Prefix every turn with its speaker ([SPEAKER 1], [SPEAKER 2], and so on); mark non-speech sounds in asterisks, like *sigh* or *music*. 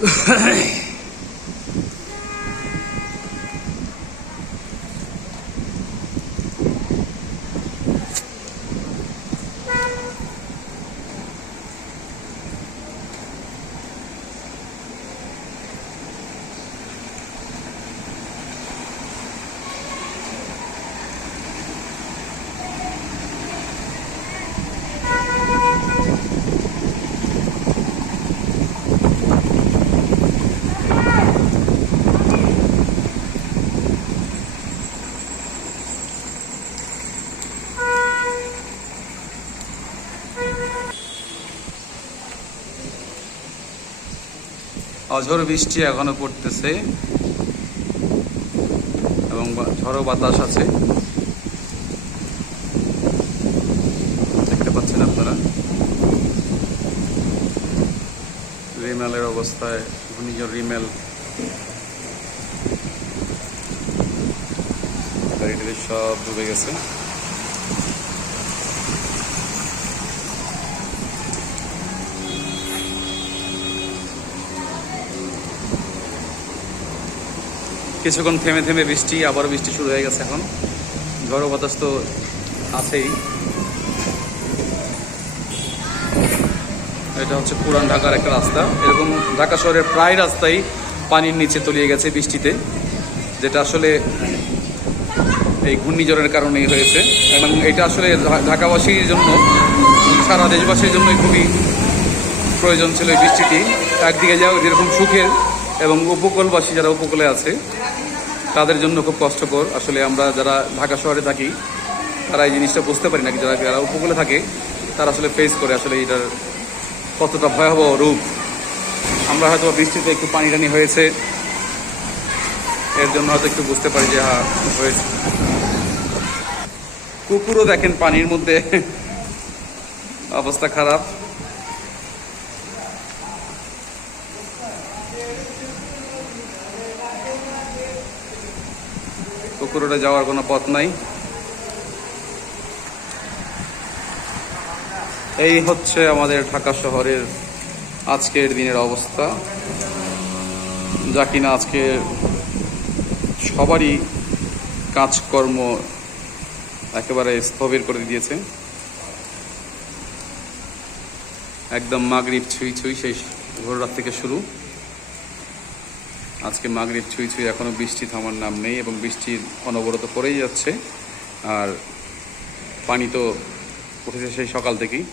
[SPEAKER 1] 嘿 *laughs* অঝোর বৃষ্টি এখনও পড়তেছে এবং ঝড়ো বাতাস আছে। দেখতে পাচ্ছেন আপনারা? রিমেলের অবস্থায়, ঘূর্ণিঝড় রিমেল। গাড়িটিতে সব ডুবে গেছে। কিছুক্ষণ থেমে থেমে বৃষ্টি, আবারও বৃষ্টি শুরু হয়ে গেছে এখন। ঝড়ো বাতাস তো আছেই। এটা হচ্ছে পুরান ঢাকার একটা রাস্তা। এরকম ঢাকা শহরের প্রায় রাস্তাই পানির নিচে তলিয়ে গেছে বৃষ্টিতে, যেটা আসলে এই ঘূর্ণিঝড়ের কারণেই হয়েছে। এবং এটা আসলে ঢাকাবাসীর জন্য, সারা দেশবাসীর জন্যই খুবই প্রয়োজন ছিল এই বৃষ্টিটি। একদিকে যাও যেরকম সুখের এবং উপকূলবাসী যারা উপকূলে আছে তাদের জন্য খুব কষ্টকর। আসলে আমরা যারা ঢাকা শহরে থাকি, তারা এই জিনিসটা বুঝতে পারি না কি যারা যারা উপকূলে থাকে, তারা আসলে ফেস করে আসলে এটার কতটা ভয়াবহ রূপ। আমরা হয়তো বৃষ্টিতে একটু পানি টানি হয়েছে, এর জন্য হয়তো একটু বুঝতে পারি যে হ্যাঁ হয়েছে। কুকুরও দেখেন পানির মধ্যে অবস্থা খারাপ। কুকুরোটা যাওয়ার কোনো পথ নাই। এই হচ্ছে আমাদের ঢাকা শহরের আজকের দিনের অবস্থা। যা কিনা আজকে সবারই কাজকর্ম একেবারে স্থবির করে দিয়েছে। একদম মাগরিব ছুঁই ছুঁই সেই ভোর রাত থেকে শুরু। আজকে মাগরিব ছুঁই ছুঁই এখনও বৃষ্টি থামার নাম নেই এবং বৃষ্টি অনবরত পড়েই যাচ্ছে। আর পানি তো উঠেছে সেই সকাল থেকেই।